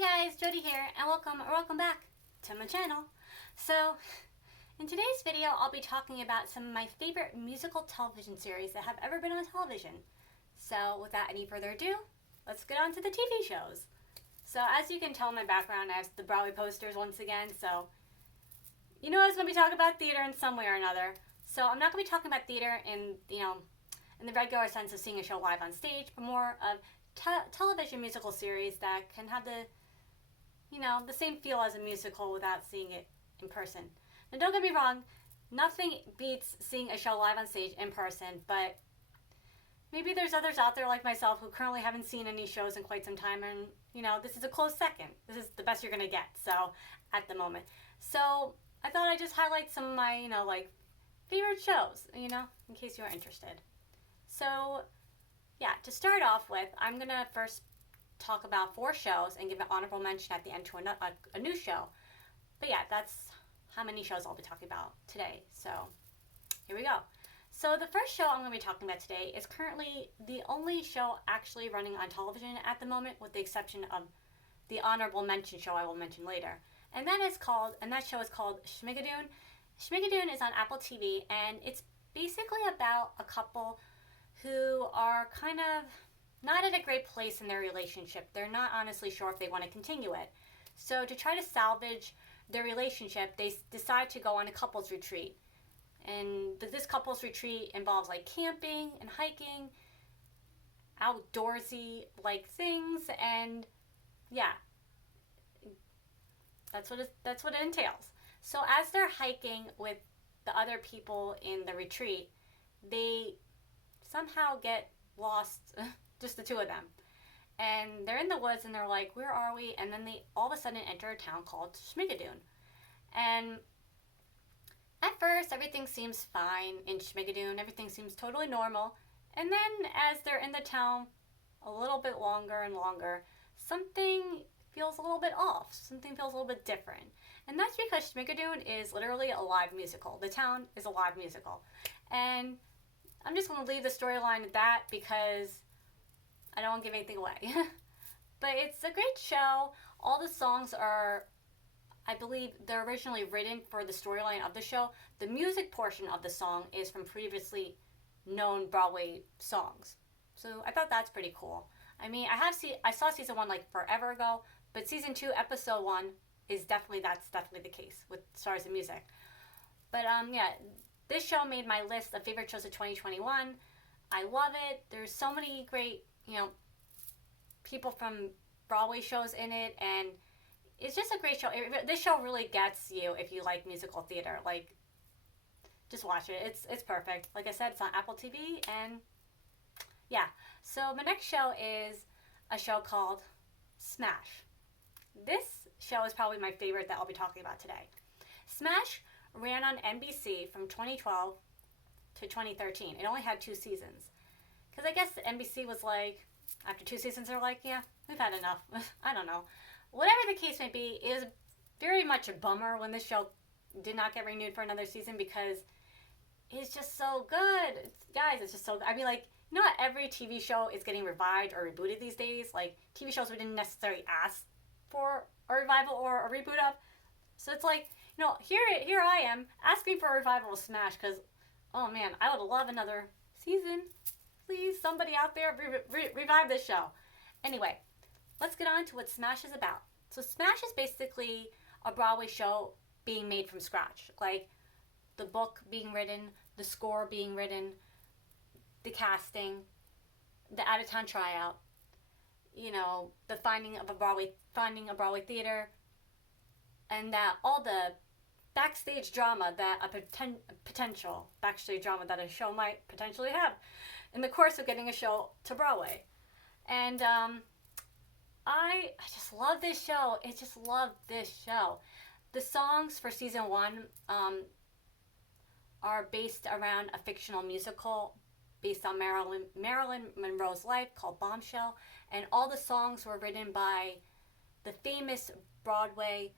Hey guys, Jody here, and welcome back to my channel. So, in today's video, I'll be talking about some of my favorite musical television series that have ever been on television. So, without any further ado, let's get on to the TV shows. So, as you can tell in my background, I have the Broadway posters once again, so you know I was going to be talking about theater in some way or another. So, I'm not going to be talking about theater in the regular sense of seeing a show live on stage, but more of television musical series that can have the same feel as a musical without seeing it in person. Now, don't get me wrong, nothing beats seeing a show live on stage in person, but maybe there's others out there like myself who currently haven't seen any shows in quite some time, and this is a close second. This is the best you're gonna get, so at the moment. So I thought I'd just highlight some of my favorite shows, in case you are interested. So yeah, to start off with, I'm gonna first talk about 4 shows and give an honorable mention at the end to a new show. But yeah, that's how many shows I'll be talking about today. So here we go. So the first show I'm going to be talking about today is currently the only show actually running on television at the moment, with the exception of the honorable mention show I will mention later. And that show is called Schmigadoon. Schmigadoon is on Apple TV, and it's basically about a couple who are kind of not at a great place in their relationship. They're not honestly sure if they want to continue it. So to try to salvage their relationship, they decide to go on a couples retreat. And this couples retreat involves camping and hiking, outdoorsy things, and yeah, that's what it entails. So as they're hiking with the other people in the retreat, they somehow get lost. Just the two of them. And they're in the woods and they're like, where are we? And then they all of a sudden enter a town called Schmigadoon. And at first, everything seems fine in Schmigadoon. Everything seems totally normal. And then as they're in the town a little bit longer and longer, something feels a little bit off. Something feels a little bit different. And that's because Schmigadoon is literally a live musical. The town is a live musical. And I'm just going to leave the storyline at that because I don't want to give anything away. But it's a great show. All the songs are, I believe, they're originally written for the storyline of the show. The music portion of the song is from previously known Broadway songs. So I thought that's pretty cool. I mean, I saw season 1 forever ago, but season 2, episode 1 is definitely the case with stars and music. But yeah, this show made my list of favorite shows of 2021. I love it. There's so many great people from Broadway shows in it, and it's just a great show. This show really gets you if you like musical theater. Just watch it. It's perfect. Like I said, it's on Apple TV, and yeah. So my next show is a show called Smash. This show is probably my favorite that I'll be talking about today. Smash ran on NBC from 2012 to 2013. It only had 2 seasons. Because I guess the NBC was after 2 seasons, they're yeah, we've had enough. I don't know. Whatever the case may be, it was very much a bummer when this show did not get renewed for another season, because it's just so good. Guys, it's just so good. I mean, not every TV show is getting revived or rebooted these days. TV shows we didn't necessarily ask for a revival or a reboot of. So it's here I am asking for a revival of Smash, because, oh man, I would love another season. Please, somebody out there, revive this show. Anyway, let's get on to what Smash is about. So Smash is basically a Broadway show being made from scratch. The book being written, the score being written, the casting, the out-of-town tryout, the finding a Broadway theater, and that all the backstage drama that potential backstage drama that a show might potentially have in the course of getting a show to Broadway. And I just love this show. I just love this show. The songs for season 1 are based around a fictional musical based on Marilyn Monroe's life called Bombshell, and all the songs were written by the famous Broadway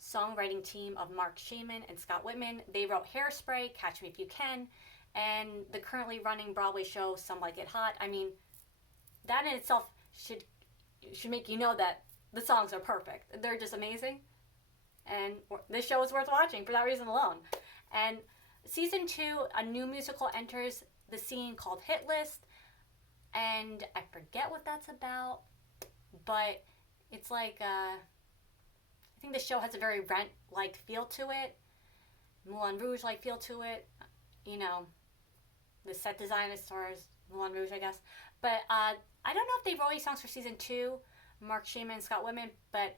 songwriting team of Mark Shaman and Scott Whitman. They wrote Hairspray, Catch Me If You Can, and the currently running Broadway show Some Like It Hot. I mean, that in itself should make you know that the songs are perfect. They're just amazing. And this show is worth watching for that reason alone. And season 2, a new musical enters the scene called Hit List. And I forget what that's about. But it's like, I think the show has a very Rent-like feel to it. Moulin Rouge-like feel to it. You know, the set design as far as Moulin Rouge, I guess. But I don't know if they wrote any songs for season 2, Mark Shaman and Scott Whitman, but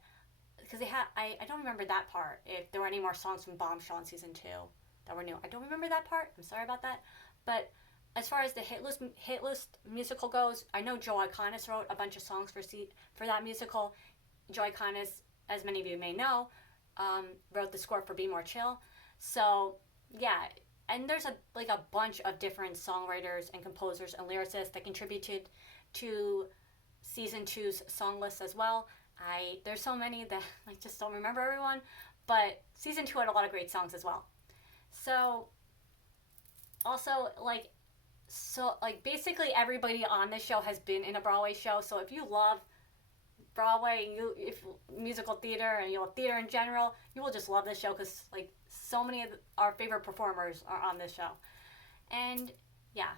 because they had, I don't remember that part, if there were any more songs from Bombshell in season 2 that were new. I don't remember that part. I'm sorry about that. But as far as the hit list musical goes, I know Joe Iconis wrote a bunch of songs for that musical. Joe Iconis, as many of you may know, wrote the score for Be More Chill. So, yeah. And there's a bunch of different songwriters and composers and lyricists that contributed to season 2's song list as well. There's so many that I just don't remember everyone, but season 2 had a lot of great songs as well. So, also, basically everybody on this show has been in a Broadway show. So if you love Broadway, if musical theater, and you love theater in general, you will just love this show because so many of our favorite performers are on this show. And yeah.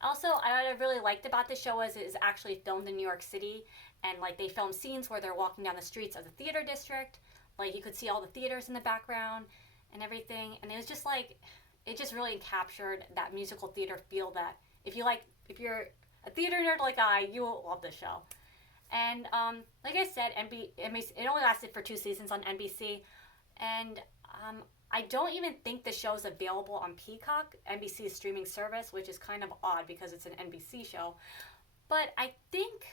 Also, what I really liked about this show is it is actually filmed in New York City, and they filmed scenes where they're walking down the streets of the theater district. You could see all the theaters in the background and everything, and it was just it just really captured that musical theater feel that if you're a theater nerd like you will love this show. And like I said, it only lasted for 2 seasons on NBC, and I don't even think the show's available on Peacock, NBC's streaming service, which is kind of odd because it's an NBC show. But I think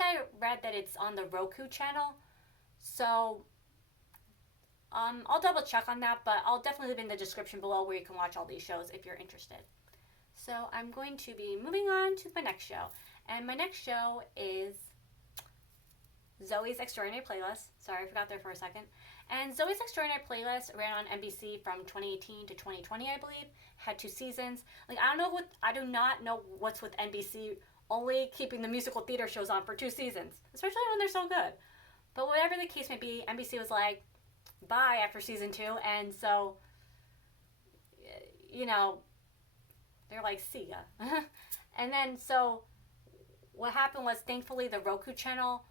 I read that it's on the Roku Channel, so I'll double check on that, but I'll definitely leave in the description below where you can watch all these shows if you're interested. So I'm going to be moving on to my next show, and my next show is Zoey's Extraordinary Playlist. Sorry, I forgot there for a second. And Zoey's Extraordinary Playlist ran on NBC from 2018 to 2020, I believe. Had 2 seasons. I do not know what's with NBC only keeping the musical theater shows on for 2 seasons, especially when they're so good. But whatever the case may be, NBC was like, bye after season 2, and so, they're like, see ya. And then, so, what happened was, thankfully, the Roku Channel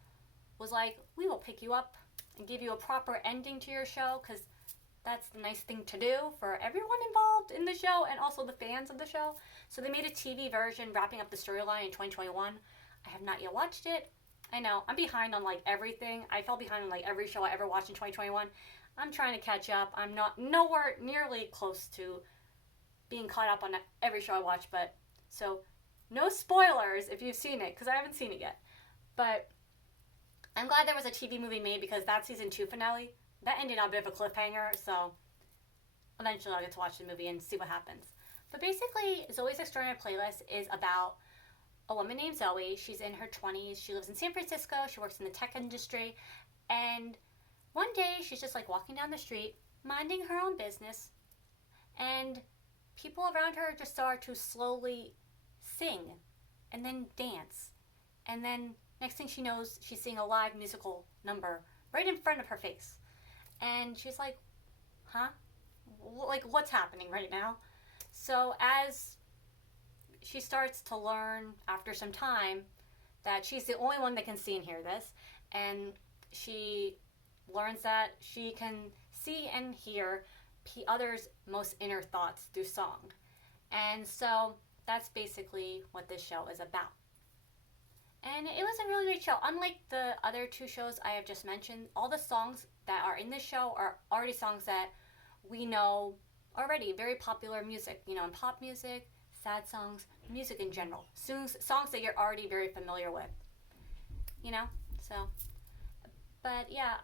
was like, we will pick you up and give you a proper ending to your show, because that's the nice thing to do for everyone involved in the show and also the fans of the show. So they made a TV version wrapping up the storyline in 2021. I have not yet watched it. I know, I'm behind on everything. I fell behind on every show I ever watched in 2021. I'm trying to catch up. I'm not nowhere nearly close to being caught up on every show I watch, but so no spoilers if you've seen it, because I haven't seen it yet. But I'm glad there was a TV movie made, because that season 2 finale, that ended on a bit of a cliffhanger, so eventually I'll get to watch the movie and see what happens. But basically, Zoey's Extraordinary Playlist is about a woman named Zoey. She's in her 20s. She lives in San Francisco. She works in the tech industry. And one day, she's just walking down the street, minding her own business. And people around her just start to slowly sing and then dance. And then next thing she knows, she's seeing a live musical number right in front of her face. And she's like, huh? What's happening right now? So as she starts to learn after some time that she's the only one that can see and hear this, and she learns that she can see and hear others' most inner thoughts through song. And so that's basically what this show is about. And it was a really great show. Unlike the other 2 shows I have just mentioned, all the songs that are in this show are already songs that we know already. Very popular music, in pop music, sad songs, music in general. Songs that you're already very familiar with. So. But yeah,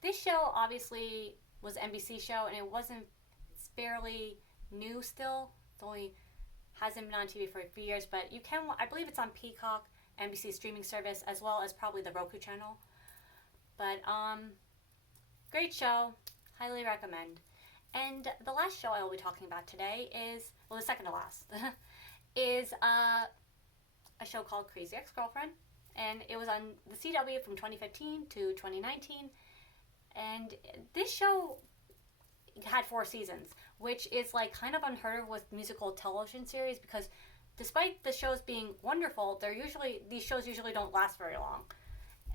this show obviously was an NBC show, and it's fairly new still. It's only hasn't been on TV for a few years, but I believe it's on Peacock, NBC streaming service, as well as probably the Roku Channel. But great show, highly recommend. And the last show I will be talking about today is, the second to last, is a show called Crazy Ex-Girlfriend. and it was on the CW from 2015 to 2019. And this show had 4 seasons, which is like kind of unheard of with musical television series, because despite the shows being wonderful, these shows usually don't last very long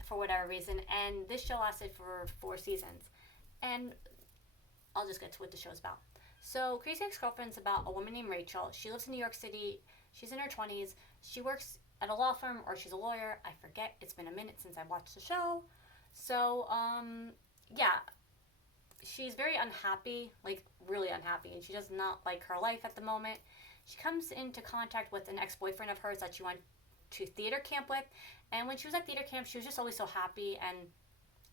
for whatever reason. And this show lasted for 4 seasons. And I'll just get to what the show's about. So Crazy Ex-Girlfriend's about a woman named Rachel. She lives in New York City. She's in her 20s. She works at a law firm, or she's a lawyer. I forget. It's been a minute since I watched the show. So, yeah. She's very unhappy, like really unhappy, and she does not like her life at the moment. She comes into contact with an ex-boyfriend of hers that she went to theater camp with. And when she was at theater camp, she was just always so happy, and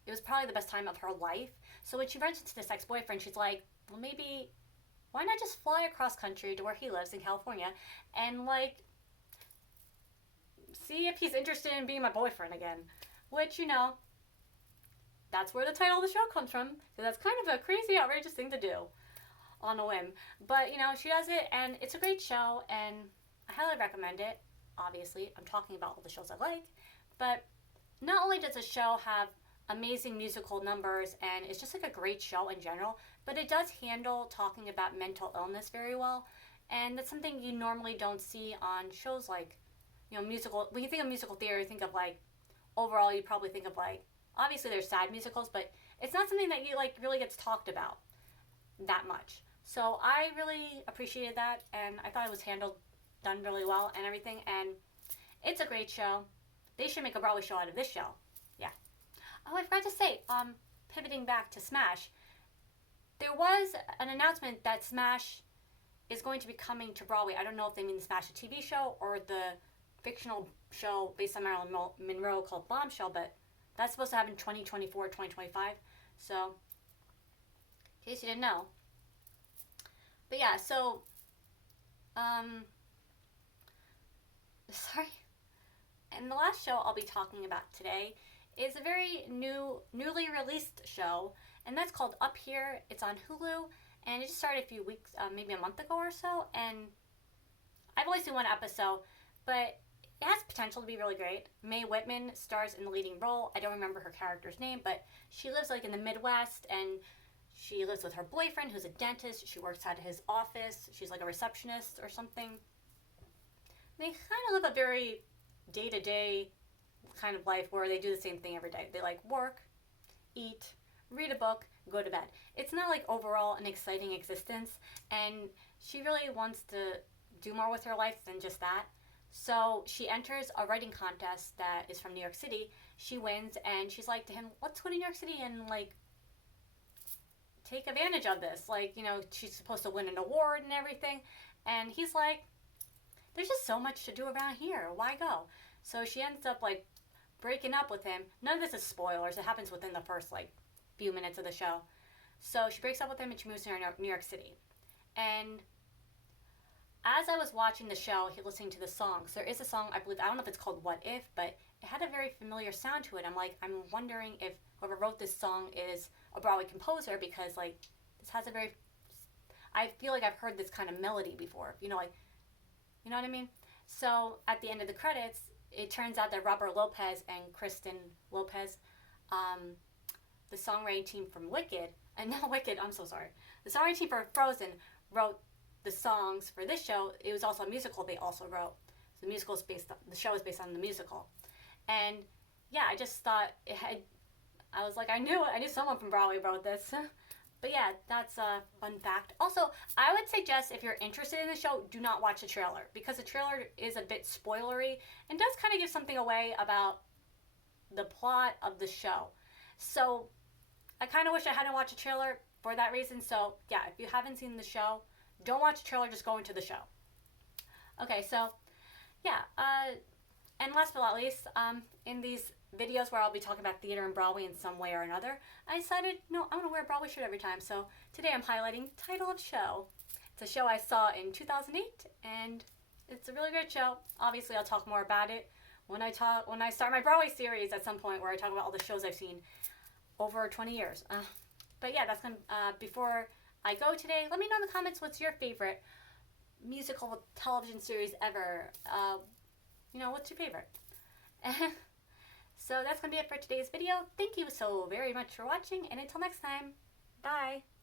it was probably the best time of her life. So when she runs into this ex-boyfriend, she's like, well, maybe, why not just fly across country to where he lives in California and, like, see if he's interested in being my boyfriend again. Which, you know, that's where the title of the show comes from. Because that's kind of a crazy, outrageous thing to do on a whim. But, you know, she does it, and it's a great show, and I highly recommend it. Obviously, I'm talking about all the shows I like. But not only does the show have amazing musical numbers, and it's just like a great show in general, but it does handle talking about mental illness very well. And that's something you normally don't see on shows like, you know, musical. When you think of musical theater, you think of like, overall, you probably think of like, obviously there's sad musicals, but it's not something that you like really gets talked about that much. So I really appreciated that, and I thought it was done really well and everything, and it's a great show. They should make a Broadway show out of this show. Yeah. Oh, I forgot to say, pivoting back to Smash, there was an announcement that Smash is going to be coming to Broadway. I don't know if they mean the Smash the TV show or the fictional show based on Marilyn Monroe called Bombshell, but that's supposed to happen 2024, 2025. So, in case you didn't know. But yeah, so, sorry. And the last show I'll be talking about today is a very newly released show, and that's called Up Here. It's on Hulu, and it just started a few weeks, maybe a month ago or so, and I've only seen one episode, but it has potential to be really great. Mae Whitman stars in the leading role. I don't remember her character's name, but she lives like in the Midwest, and she lives with her boyfriend, who's a dentist. She works out of his office. She's like a receptionist or something. They kind of live a very day-to-day kind of life where they do the same thing every day. They like work, eat, read a book, go to bed. It's not like overall an exciting existence, and she really wants to do more with her life than just that. So she enters a writing contest that is from New York City. She wins, and she's like to him, let's go to New York City and like take advantage of this. Like, you know, she's supposed to win an award and everything. And he's like, there's just so much to do around here. Why go? So she ends up like breaking up with him. None of this is spoilers. It happens within the first like few minutes of the show. So she breaks up with him and she moves to New York City. And as I was watching the show, listening to the songs, there is a song, I believe, I don't know if it's called What If, but it had a very familiar sound to it. I'm wondering if whoever wrote this song is a Broadway composer, because like this has a very, I feel like I've heard this kind of melody before, you know, like, you know what I mean? So at the end of the credits, it turns out that Robert Lopez and Kristen Lopez, the songwriting team from Wicked, and not Wicked, I'm so sorry. The songwriting team for Frozen wrote the songs for this show. It was also a musical they also wrote. So the show is based on the musical. And yeah, I just thought I was like, I knew someone from Broadway wrote this. But yeah, that's a fun fact. Also, I would suggest if you're interested in the show, do not watch the trailer, because the trailer is a bit spoilery and does kind of give something away about the plot of the show. So I kind of wish I hadn't watched the trailer for that reason. So yeah, if you haven't seen the show, don't watch the trailer, just go into the show. Okay, so yeah, and last but not least, in these videos where I'll be talking about theater and Broadway in some way or another, I decided, no, I want to wear a Broadway shirt every time. So today I'm highlighting title of show. It's a show I saw in 2008, and it's a really good show. Obviously, I'll talk more about it when I start my Broadway series at some point, where I talk about all the shows I've seen over 20 years. But yeah, that's gonna before I go today, let me know in the comments what's your favorite musical television series ever. You know, what's your favorite? So that's going to be it for today's video. Thank you so very much for watching, and until next time, bye!